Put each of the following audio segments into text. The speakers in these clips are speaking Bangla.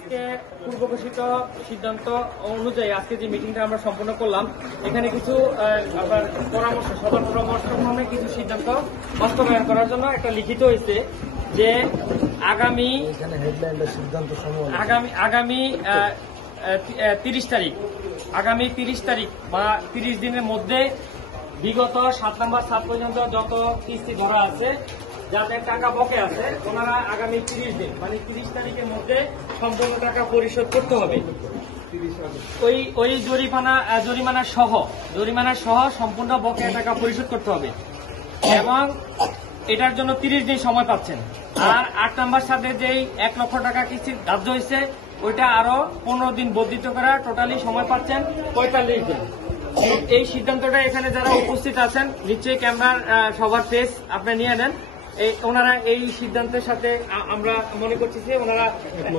আজকে পূর্ব ঘোষিত সিদ্ধান্ত অনুযায়ী আজকে যে মিটিংটা আমরা সম্পন্ন করলাম, এখানে কিছু আপনার পরামর্শ, সবার পরামর্শক্রমে কিছু সিদ্ধান্ত বাস্তবায়ন করার জন্য একটা লিখিত হয়েছে যে আগামী 30 তারিখ বা 30 দিনের মধ্যে বিগত 7 নম্বর সাত পর্যন্ত যত কিস্তি ধরা আছে, যাদের টাকা বকে আছে, ওনারা আগামী 30 দিন মানে 30 তারিখের মধ্যে সম্পূর্ণ টাকা পরিশোধ করতে হবে। ওই জরিমানা সহ সম্পূর্ণ বকেয়া টাকা পরিশোধ করতে হবে এবং এটার জন্য 30 দিন সময় পাচ্ছেন। আর 8 নম্বর সাথে যেই 1 লক্ষ টাকা কিস্তি ধার্য হয়েছে, ওইটা আরো 15 দিন বর্ধিত করা, টোটালি সময় পাচ্ছেন 45 দিন। এই সিদ্ধান্তটা এখানে যারা উপস্থিত আছেন, নিশ্চয়ই ক্যামেরার সবার ফেস আপনি নিয়ে নেন। ওনারা এই সিদ্ধান্তের সাথে আমরা মনে করছি যে ওনারা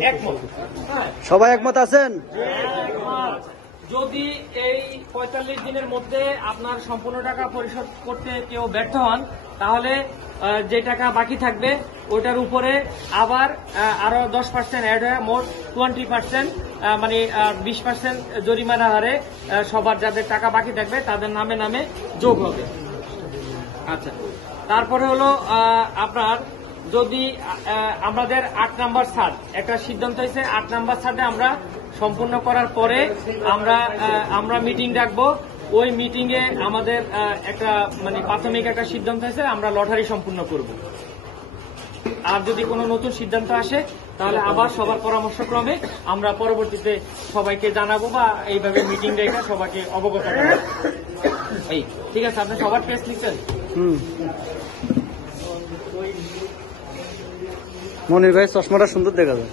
একমত। সবাই একমত আছেন? যদি এই 45 দিনের মধ্যে আপনার সম্পূর্ণ টাকা পরিশোধ করতে কেউ ব্যর্থ হন, তাহলে যে টাকা বাকি থাকবে ওইটার উপরে আবার আরো 10% অ্যাড হয়ে মোট 20% মানে 20% জরিমানা হারে সবার যাদের টাকা বাকি থাকবে তাদের নামে নামে যোগ হবে। আচ্ছা, তারপরে হলো আপনার যদি আমাদের 8 নম্বর ছাদ একটা সিদ্ধান্ত হয়েছে, 8 নম্বর ছাদে আমরা সম্পূর্ণ করার পরে আমরা মিটিং ডাকবো। ওই মিটিং এ আমাদের একটা মানে প্রাথমিক একটা সিদ্ধান্ত হয়েছে, আমরা লটারি সম্পূর্ণ করব। আর যদি কোনো নতুন সিদ্ধান্ত আসে তাহলে আবার সবার পরামর্শক্রমে আমরা পরবর্তীতে সবাইকে জানাবো বা এইভাবে মিটিং ডেকে সবাইকে অবগত করবো। এই ঠিক আছে, আপনি সবার টেস্ট লিখছেন? মনির ভাই চশমাটা সুন্দর দেখা যায়।